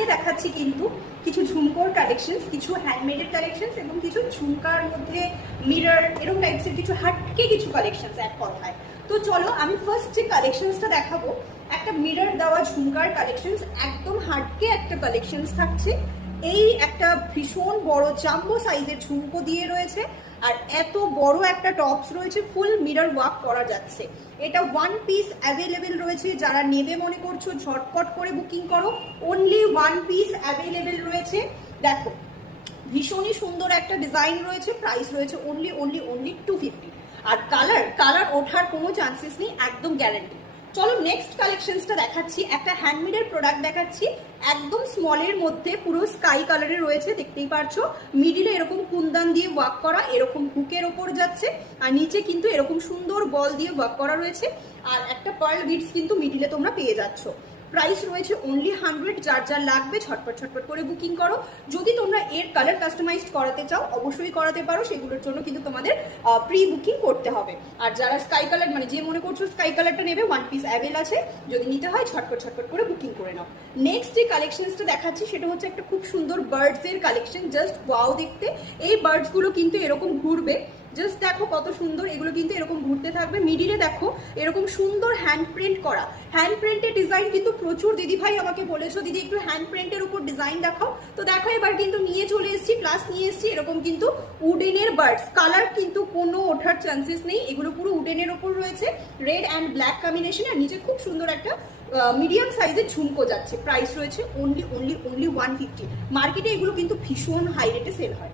আজকে দেখাচ্ছি কিন্তু কিছু ঝুমকোর কালেকশনস, কিছু হ্যান্ডমেডের কালেকশনস এবং কিছু ঝুমকার মধ্যে মিরর এরকম টাইপসের কিছু হাটকে কিছু কালেকশনস এক কথায়। তো চলো আমি ফার্স্ট যে কালেকশনসটা দেখাবো একটা মিরর দেওয়া ঝুমকার কালেকশনস, একদম হাটকে একটা কালেকশনস থাকছে। এই একটা ভীষণ বড় জাম্বো সাইজের ঝুমকো দিয়ে রয়েছে আর এত বড় একটা টপস রয়েছে, ফুল মিরর ওয়ার্ক করা যাচ্ছে। এটা ওয়ান পিস অ্যাভেলেবেল রয়েছে, যারা নেবে মনে করছো ঝটপট করে বুকিং করো, অনলি ওয়ান পিস অ্যাভেলেবেল রয়েছে। দেখো ভীষণই সুন্দর একটা ডিজাইন রয়েছে, প্রাইস রয়েছে অনলি 250। আর কালার ওঠার কোনো চান্সেস নেই, একদম গ্যারান্টি। চলো নেক্সট কালেকশনসটা দেখাচ্ছি, একটা হ্যান্ডমেডের প্রোডাক্ট দেখাচ্ছি, একদম স্মলের মধ্যে পুরো স্কাই কালারে রয়েছে, দেখতেই পারছো। মিডিলে এরকম কুন্দান দিয়ে ওয়ার্ক করা, এরকম হুকের ওপর যাচ্ছে, আর নিচে কিন্তু এরকম সুন্দর বল দিয়ে ওয়ার্ক করা রয়েছে, আর একটা পার্ল বিটস কিন্তু মিডিলে তোমরা পেয়ে যাচ্ছ। প্রাইস রয়েছে অনলি 100। যার যার লাগবে ঝটপট করে বুকিং করো। যদি তোমরা এর কালার কাস্টমাইজড করাতে চাও অবশ্যই করাতে পারো, সেগুলোর জন্য কিন্তু তোমাদের প্রি বুকিং করতে হবে। আর যারা স্কাই কালার মানে যে মনে করছো স্কাই কালারটা নেবে, ওয়ান পিস অ্যাভেল আছে, যদি নিতে হয় ঝটপট করে বুকিং করে নাও। নেক্সট যে কালেকশনসটা দেখাচ্ছি সেটা হচ্ছে একটা খুব সুন্দর বার্ডস এর কালেকশন, জাস্ট ওয়াও দেখতে। এই বার্ডস গুলো কিন্তু এরকম ঘুরবে, জাস্ট দেখো কত সুন্দর, এগুলো কিন্তু এরকম ঘুরতে থাকবে। মিডিলে দেখো এরকম সুন্দর হ্যান্ড প্রিন্ট করা, হ্যান্ড প্রিন্টের ডিজাইন কিন্তু প্রচুর দিদি ভাই আমাকে বলেছো দিদি একটু হ্যান্ড প্রিন্টের উপর ডিজাইন দেখাও, তো দেখো এবার কিন্তু নিয়ে চলে এসেছি, প্লাস নিয়ে এসেছি এরকম কিন্তু উডেনের বার্ডস। কালার কিন্তু কোনো ওঠার চান্সেস নেই, এগুলো পুরো উডেনের ওপর রয়েছে, রেড অ্যান্ড ব্ল্যাক কম্বিনেশন, আর নিচে খুব সুন্দর একটা মিডিয়াম সাইজের ঝুমকো যাচ্ছে। প্রাইস রয়েছে অনলি 150। মার্কেটে এগুলো কিন্তু ভীষণ হাই রেটে সেল হয়।